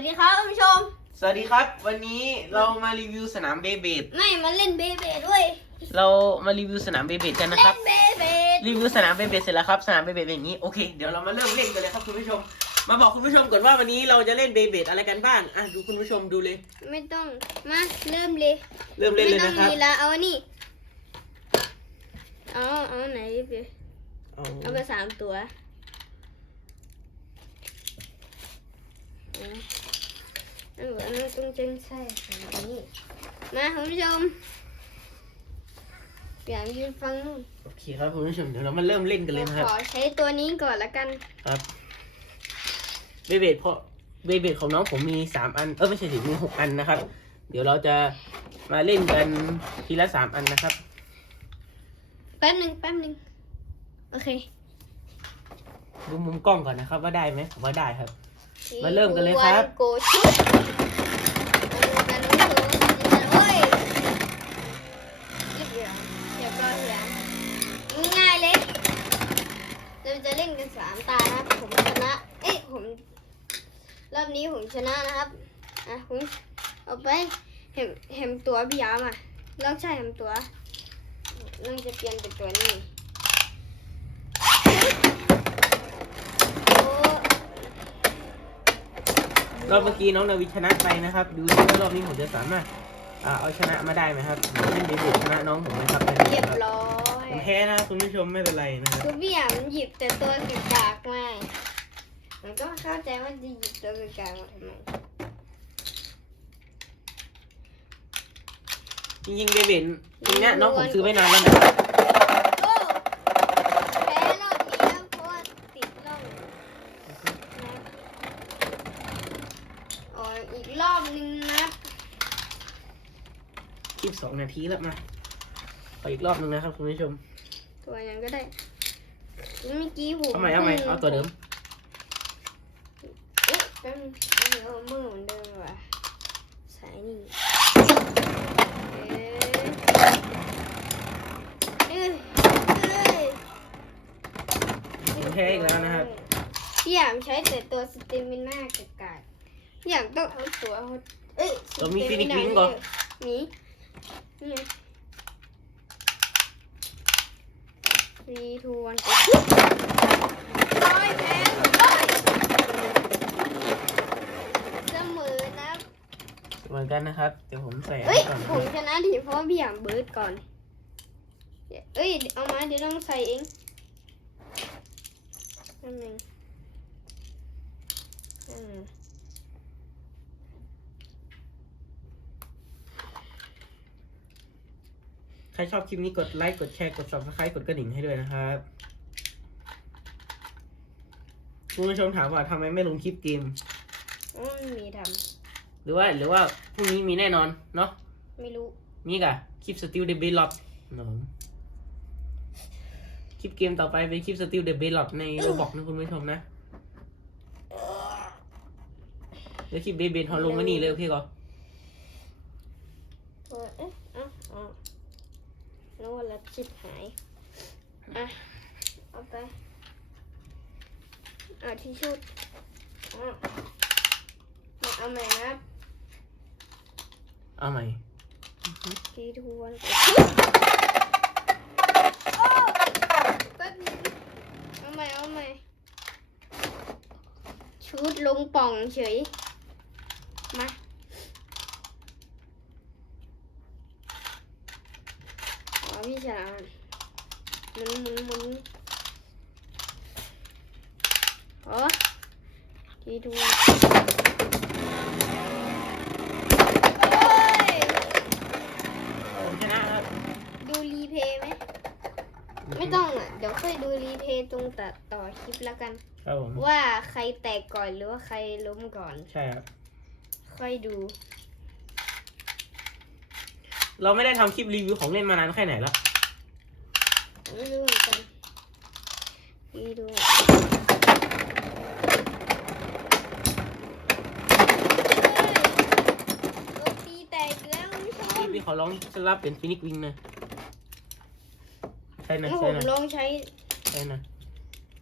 วัสดีครับท่านผู้ชม สวัสดีครับ วันนี้เรามารีวิวสนามเบเบดไม่มาเล่นเบเบด้วยเรามารีวิวสนามเบเบดกันนะคเล่รับ นเบเบรีวิวสนามเบเบดเสร็จแล้วครับสนามเบเบดเป็นอย่างนี้โอเคเดี๋ยวเรามาเริ่มเล่นกันเลยครับคุณผู้ชม มาบอกคุณผู้ชมก่อนว่าวันนี้เราจะเล่นเบเบดอะไรกันบ้างอะดูคุณผู้ชมดูเลย ไม่ต้องมาเริ่มเลยเริ่มเล่นเลยไม่ต้อนะงครับมีละเอาอันนี้เอาเอาไหนไปเอาเอาไปสามตัวเอา อันเหมือนมันต้องเจนใช่อันนี้ มาคุณผู้ชมเปลี่ยนยืนฟังนู่นโอเคครับคุณผู้ชมเดี๋ยวเรามาเริ่มเล่นกันเลยนะครับ ขอใช้ตัวนี้ก่อนละกัน ครับเบเบดเพราะเบเบดของน้องผมมีสามอัน เออไม่ใช่สิมีหกอันนะครับ เดี๋ยวเราจะมาเล่นกันทีละสามอันนะครับ แป๊บหนึ่งแป๊บหนึ่งโอเค ดูมุมกล้องก่อนนะครับ ว่าได้ไหมผมว่าได้ครับ มาเริ่มกันเลยครับโกชุดง่ายเลยเราจะเล่นกันสามตานะครับ ผมชนะ เอ้ยผมรอบนี้ผมชนะนะครับ อะผมเอาไปเห็มเห็มตัวพี่ยามอะลองใช้เห็มตัวลองจะเปลี่ยนเป็นตัวนี้โอ้ รอบเมื่อกี้น้องนาวิชนะไปนะครับ ดูซิว่ารอบนี้ผมจะสามารถอ่าเอาชนะมาได้ไหมครับผมเล่นเบสิกชนะน้องผมไหมครับเรียบร้อยผมแพ้นะคุณผู้ชมไม่เป็นไรนะครับคือพี่อะมันหยิบแต่ตัวกากากๆมามันก็เข้าใจว่าจะหยิบตัวกากากๆมาทำไมจริงๆเบเบนจริงๆเนี่ยน้องผมซื้อไว้นานแล้วนะ โอ้แพ้รอบนี้แล้วเพราะว่าติดร่องนะอ๋ออีกรอบนึงนะ คลิปสองนาทีแล้วมาขออีกรอบหนึงนะครับคุณผู้ชมตัวยังก็ได้เมื่อกี้ผมเอาใหม่เอาใหม่เอาตัวเดิมเอ๊ะแป๊บนึงเอามือเหมือนเดิมว่ะสายนี่เอ๊ะเอ้ยเอ้ยผมแพ้อีกแล้วนะครับพี่ยามใช้แต่ตัวสเตมิน่ากากาพี่ยามต้องเอาตัวเอาเอ้ยเรามีฟินิกสเตวิงมิาก่อนมี นี่ไงรีทูวันก็ร้อยแพ้ร้อยเสมอนะเหมือนกันนะครับ เดี๋ยวผมใส่อันเอ้ย นี้ก่อนผมชนะดิเพราะว่าพี่ยามเบิร์ดก่อนเดี๋ยวเอ้ย เอามาเดี๋ยวต้องใส่เองนั่นเองอืม ใค รชอบคลิปนี้กดไลค์ กดแชร์ กด subscribe กดกระดิ่งให้ด้วยนะครับคุณผู้ชมถามว่าทำไมไม่ลงคลิปเกมอ๋อไม่มีทหรือว่าหรือว่าพรุ่งนี้มีแน่นอนเนาะำไม่รู้มีกะคลิปสติลเดบิลล็อกนะผมคลิปเกมต่อไปเป็นคลิปสติลเดบิลล็อกในโรบอกนะคุณผู้ชมนะ แล้วคลิปเบเบนเขาลงมานี่เลยโอเคก่อนเออเอ๊ะเอ้าเอ๋อ นึกว่ารับชิดหาย อะ เอาไป เอาที่ชุดอะมาเอาใหม่นะเอาใหม่ทีทวนโอ้แป๊บนึงเอาใหม่เอาใหม่ชุดลงป่องเฉย มา อ๋อพี่ ฉลามหมุนหมุนหมุนอ๋อทีทวนโอ้ยผมชนะครับดูรีเพย์ไหมไม่ต้องอะ เดี๋ยวค่อยดูรีเพย์ตรงตัดต่อคลิปแล้วกัน ครับผมว่าใครแตกก่อนหรือว่าใครล้มก่อน ใช่ครับ ค่อยดู เราไม่ได้ทำคลิปรีวิวของเล่นมานานแค่ไหนแล้ว ไม่รู้เหมือนกันนี่ดูโดนตีแตกอีกแล้วคุณผู้ชคลิมปที่เขาร้องสลับเป็นฟินิกวิงนะใช่นะผใช่มนะลองใช้ใช่นะ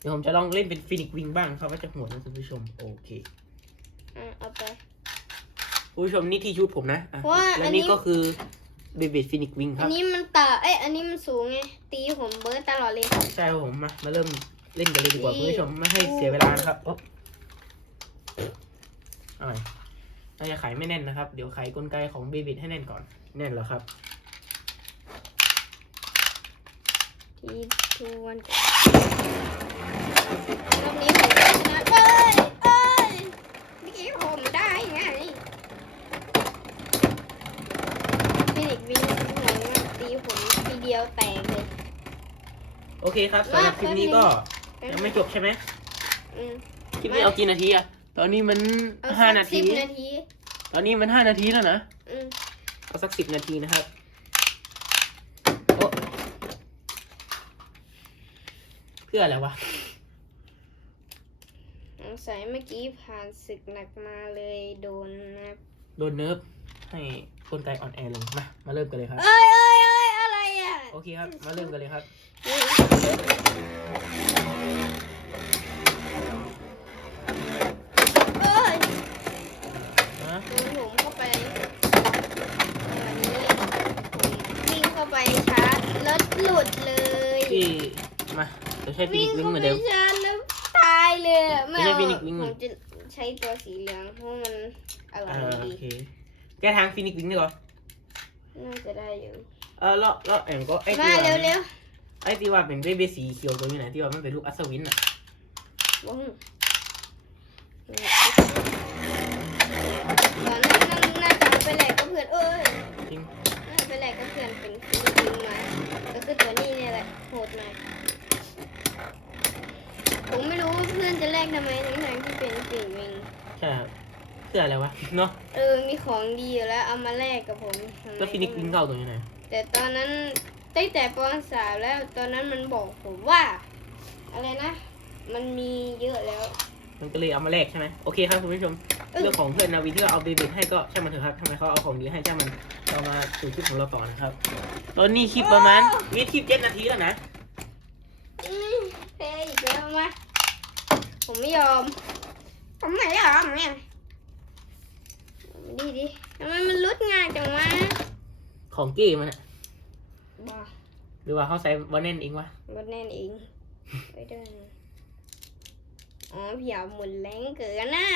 เดี๋ยวผมจะลองเล่นเป็นฟินิกวิงบ้างครับว่าจะโหดนะคุณผู้ชมโอเคอะเอาไป คุณผู้ชมนี่ที่ชุดผมนะอะเพราะว่าและอันนี้ นี่ก็คือ เบเบดฟินิกวิงคอัรันบ นี้มันต่าเอ้ยอันนี้มันสูงไง ตีผมเบิร์ดตลอดเลย ใช่ครับผมมามาเริ่มเล่นกันเลยดีกว่านี่ คุณผู้ชมไม่ให้เสียเวลานะครับโอ๊ะเอาใหม่เราจะไขไม่แน่นนะครับ เดี๋ยวไขกลไกของเบบิดให้แน่นก่อน แน่นแล้วครับ ทีทวนรอบนี้ผมจะชนะเอ้ยเอ้ยเมื่อกี้ผมได้ไงฟินิ กวินงงมากตีผมทีเดียวแตกเลย โอเคครับสำหรับคลิปนี้ก็ยังไม่จบใช่ไหมอืมคลิปนี้เอากี่นาทีอะตอนนี้มันเอาห้าสันากที สิบนาที ตอนนี้มันห้านาทีแล้วนะ อืมเอาสักสิบนาทีนะครับโอ้เพื่ออะไรวะ สงสัยเมื่อกี้ผ่านศึกหนักมาเลยโดนนะครับ โดนเนิร์ฟให้ กลไกอ่อนแอลงมามาเริ่มกันเลยครับ เอ้ยเอ้ยเอ้ยอะไรอะโอเคครับ มาเริ่มกันเลยครับเอ้ยนะโดนผมเข้าไปวันนี้ผมวิ่งเข้าไปชาร์จแล้วหลุดเลยที่มาจะใช้ฟินิวิ่งกวิงเข้าเหมือนไปเดิม ชาร์จแล้วตายเลยอะไม่ไม่ใช่เอา Phoenix Wing ผมจะใช้ตัวสีเหลืองเพราะมันอร่ออ่ายโอดีเค แก้ทางฟินิกวิงดีกว่าน่าจะได้อยู่เออแล้วแล้วแอมก็ไอ้มาที่ว่าเร็วไอ้ที่ว่าเป็นเบเบสีเขียวตัวนี้ไหนที่ว่ามันเป็นลูกอัศวินอะๆบุ้งตอนนั้นนั่นน่าจะเอาไปแหลกกับเพื่อนเอ้ยจริงน่าจะไปแหลกกับเพื่อนเป็นฟิลิปปินส์มาก็คือตัวนี้เนี่ยแหละโหดหน่อยผมไม่รู้ว่าเพื่อนจะแลกทำไมทั้งทที่เป็นฟิลิปปินส์ใช่ครับ เพื่ออะไรวะเนาะเออ มีของดีอยู่แล้วเอามาแลกกับผมทำไมแล้วฟินิกวิงเก่าตัวนี้ไหนแต่ตอนนั้นตั้งแต่ปสามแล้วตอนนั้นมันบอกผมว่า อะไรนะ มันมีเยอะแล้ว มันก็เลยเอามาแลกใช่ไหมโอเคครับคุณผู้ชมเออเรื่องของเพื่อนนาวีที่เราเอาเบเบให้ก็ช่างมันเถอะครับทำไมเขาเอาของดีให้ช่างมันเรามาสู่คลิปของเราต่อนะครับตอนนี้คลิปประมาณมีคลิปเจ็ดนาทีแล้วนะอืมแพ้อีกแล้วมาผมไม่ยอม ผมไม่ยอมเนี่ย ดีดิทำไมมันลดง่ายจังวะของเก้มันอะบ้าหรือว่าเขาใส่วันเน่นเองวะลดแน่นเองไปเดินอ๋อพี่เอาหมุนแรงเกินน่ะ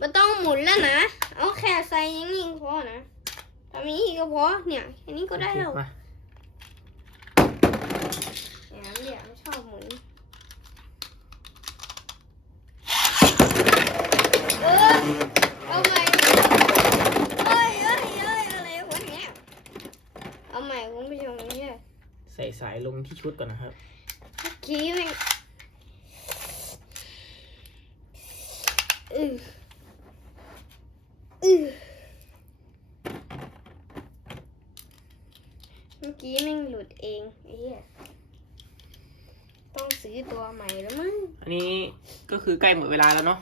มันต้องหมุนแล้วนะ เอาแค่ใส่อยังนี้ก็พอนะทำอย่างนี้ก็พอเนี่ยแค่นี้ก็ได้แล้วมาแหมเดี๋ยวชอบหมุน เออเอาใหม่เอ้ยเอ้ยเอ้ยอะไรวะเนี่ยเอาใหม่ คุณผู้ชมเนี่ยใส่สายลงที่ชุดก่อนนะครับเมื่อกี้แม่งอืออือเมื่อกี้แม่งหลุดเองไอ้เหี้ยต้องซื้อตัวใหม่แล้วมั้ง อันนี้ก็คือใกล้หมดเวลาแล้วเนาะ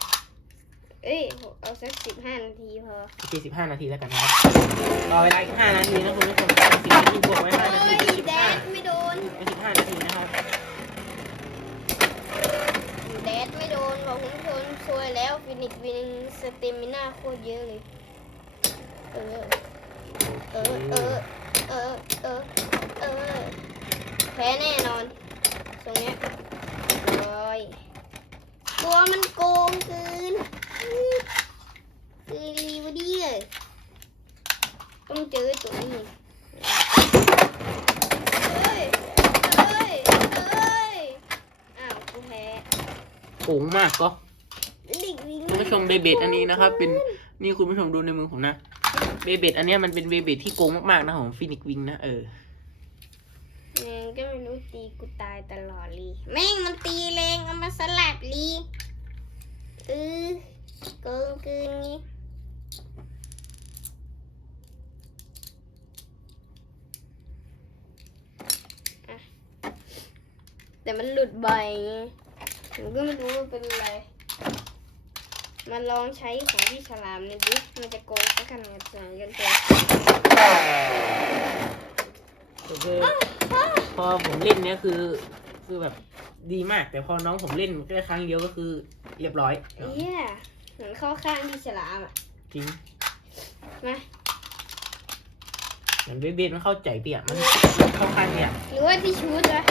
เอ้ยเอา สักสิบห้านาทีพอโอเคสิบห้านาทีแล้วกันนะครับรอเวลาอีกห้านาทีนะคุณผู้ชมสิบนาทีบวกไว้ห้านาโอ้ทียสิบแดห้าดไม่โดนเป็นสิบห้านาทีนะครับแดดไม่โดนบอกคุณผู้ชมช่วยแล้วฟินิกวินสเตมิน่าโคตรเยอะเลย เออ เออ เออ เออ เออ เออ แพ้แน่นอน ตรงเนี้ยโอ้ยตัวมันโกงเกินคือรีวดีเลย ต้องเจอตัวนี้เฮ้ยเฮ้ยเฮ้ยอ้าวกูแพ้โกงมากก็ดิกวิ่งคุณผู้ชมเบเบดอันนี้นะครับ เป็นนี่คุณผู้ชมดูในมือผมนะเบเบดอันเนี้ยมันเป็นเบเบดที่โกงมากๆนะของฟินิกวิงนะเออแม่งก็ไม่รู้ตีกูตายตลอดลีแม่งมันตีแรงเอามาสลับลีเออโกงเกินงี้อะ แต่มันหลุดบ่อยไงผมก็ไม่รู้ว่าเป็นอะไร มาลองใช้ของพี่ฉลามหนี่อยดิ มันจะโกงสักขนาดไหนกันเถอะคือพอผมเล่นเนี้ยคือ คือแบบดีมาก แต่พอน้องผมเล่นแค่ครั้งเดียวก็คือเรียบร้อยเฮียเหมือนเข้าข้างพี่ฉลามอะจริงมาเห มือนเบเบดมันเข้าใจเปียกมันเข้าข้างเปียกหรือว่าที่ชูดวะ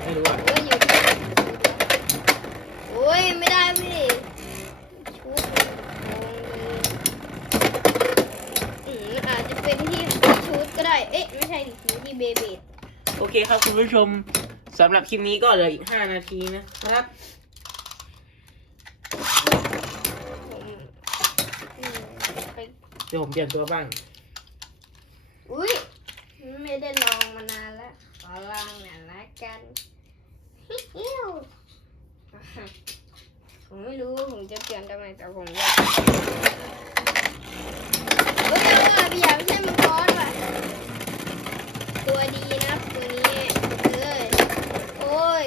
ไม่รู้อะหรือว่าอยู่ที่โอ้ยไม่ได้พี่ชูดอืมอาจจะเป็นที่ชูดก็ได้ เอ๊ะไม่ใช่ดิอยู่ที่เบเบดโอเคครับคุณผู้ชมสำหรับคลิปนี้ก็เหลืออีก5นาทีนะครับผมอืมไปเดี๋ยวผมเปลี่ยนตัวบ้าง อุ้ย ไม่ได้ลองมานานแล้ว ขอลองหน่อยละกันฮิวผมไม่รู้ผมจะเปลี่ยนทำไมแต่ผมอยากเฮ้ยเอาอะพี่อยากไม่ใช่มังกรว่ะ ตัวดีนะตัวนี้เออโอ้ย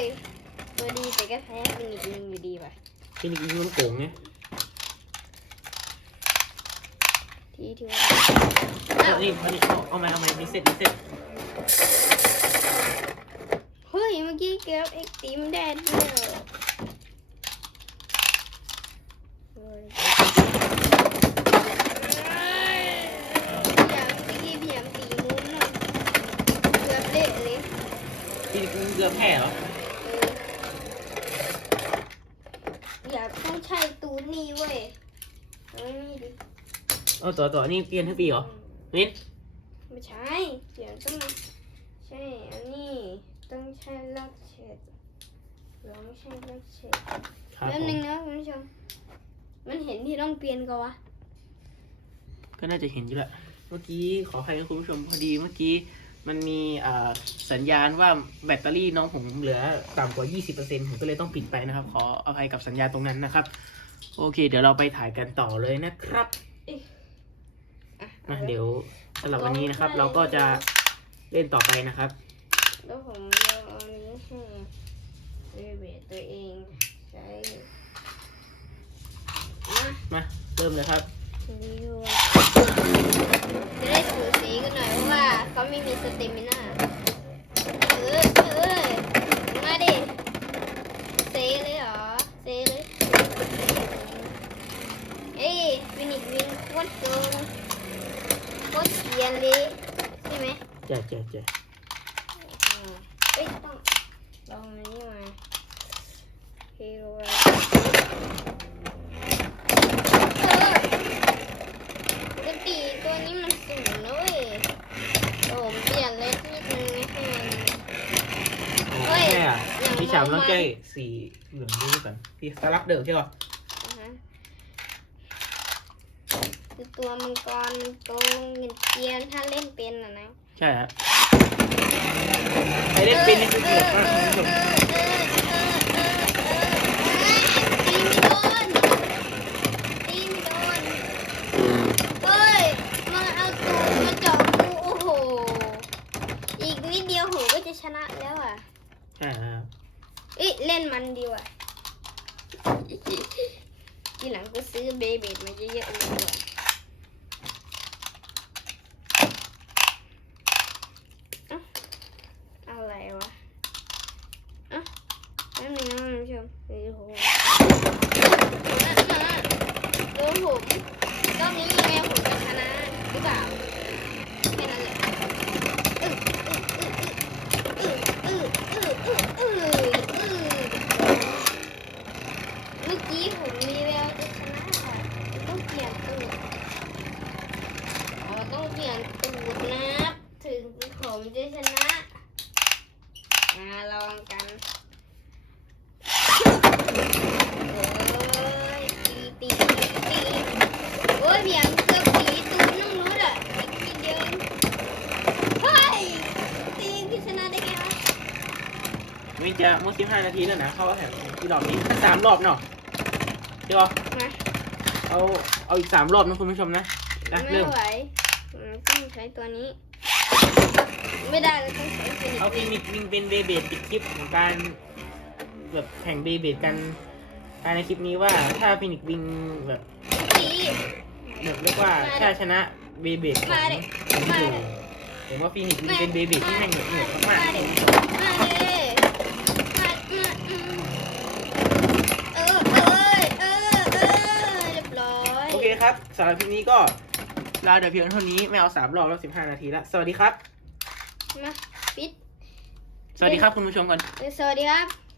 ตัวดีแต่ก็แพ้เป็นอีกนึงอยู่ดีว่ะฟินิกซ์อีกมันโกงไง ทีที่ว่าเอาอ้าวนี่เอานี่เอาเอามาเอามามีเซ็ตมีเซ็ตเฮ้ยเมื่อกี้เกือบเอ็กตีมแดดเนี่ยเฮ้ยพี่ยามเมื่อกี้พี่ยามตีมุ้งน่ะเกือบเละเลยฟินิกซ์มันเกือบแพ้เหรอเอออยากต้องใช้ตูนนี่เว้ยเอานี่ดิ เอาต่อต่อนี่เปลี่ยนทุกปีเหรอมินไม่ใช่เดี๋ยวต้องใช่อันนี้ต้องใช้ลักเฉดเราไม่ใช่ลักเฉดครับแป๊บผนึมงนะคุณผู้ชมมันเห็นที่ต้องเปลี่ยนก็วะก็น่าจะเห็นอยู่แล้วเมื่อกี้ขออภัยนะคุณผู้ชมพอดีเมื่อกี้มันมีอ่าสัญญาณว่าแบตเตอรี่น้องผมเหลือต่ำกว่า 20%ผมก็เลยต้องปิดไปนะครับ ขออภัยกับสัญญาณตรงนั้นนะครับ โอเค เดี๋ยวเราไปถ่ายกันต่อเลยนะครับอะ นะเดี๋ยวสำหรับวันนี้นะครับ เราก็จะเล่นต่อไปนะครับ แล้วผมจะเอาอันนี้ให้เบเบตตัวเองใช้มามาเริ่มเลยครับนี่ด้วยจะได้สูสีกันหน่อยเพราะว่าเขาไม่มีสเตมิน่าเออเออมาดิ เซเลยเหรอ เซเลยเอ้ยวินิกวินโคตรโกงโคตรเกรียนเลยใช่ไหม จ้ะจ้ะจ้ะ อ่าเอ้ยต้องลองอันนี้มาฮีโร่เออปกติตัวนี้มันสูงนะเว้ยแต่ผมเปลี่ยนเล็กนิดนึงให้มัน เฮ้ย แค่อะ อย่าง พี่ ฉามเราต้องมาใจสีเหลืองด้วยกันพี่สลักเดิมใช่ป่ะอ่าฮะคือตัวมังกรโกงเงินเกรียนถ้าเล่นเป็นอะนะใช่ฮะใครเล่นเป็นนี่คือเดือดมากคุณผู้ชมตีไม่โดนเฮ้ย มาเอาตูดมาเจาะกูโอ้โห อีกนิดเดียวผมก็จะชนะแล้วอะ ใช่ฮะ เอ้ยเล่น มันดีว่ะทีหลังก็ซื้อเบเบดมาเยอะๆเลยดีกว่าเอ้าอะไรวะเอ้าแป๊บนึงนะคุณผู้ชมเดี๋ยวผมโดนผมรอบนี้ยังไงผม จะมุดสิบห้านาทีแล้วนะเข้าแถวที่รอบนี้แค่สามรอบเนาะเดี๋ยวมาเอาเอาอีกสามรอบนะคุณผู้ชมนะนะไม่เริ่มไหวอืมต้องใช้ตัวนี้ ไม่ได้เลยต้องใช้ฟินิกเอาซ์ฟินิกซ์วิงเป็นเบเบดปิดคลิปของการแบบแข่งเบเบดกันภายในคลิปนี้ว่าถ้าฟินิกซ์วิงแบบตีแบบเรียกว่าถ้าชนะเบเบดของมาดิผมมาอยู่ดิผมว่าฟินิกซ์วิงเป็นเบเบดที่แม่งเหนือเหนือมากมาดิมาดิมาอืมอืมเออเออเออเออเรียบร้อยๆโอเคครับสำหรับคลิปนี้ก็ลาเดี๋ยวเพียงเท่านี้ไม่เอาสามรอบแล้วสิบห้านาทีแล้วสวัสดีครับ มาปิด สวัสดีครับคุณผู้ชมก่อนเออสวัสดีครับ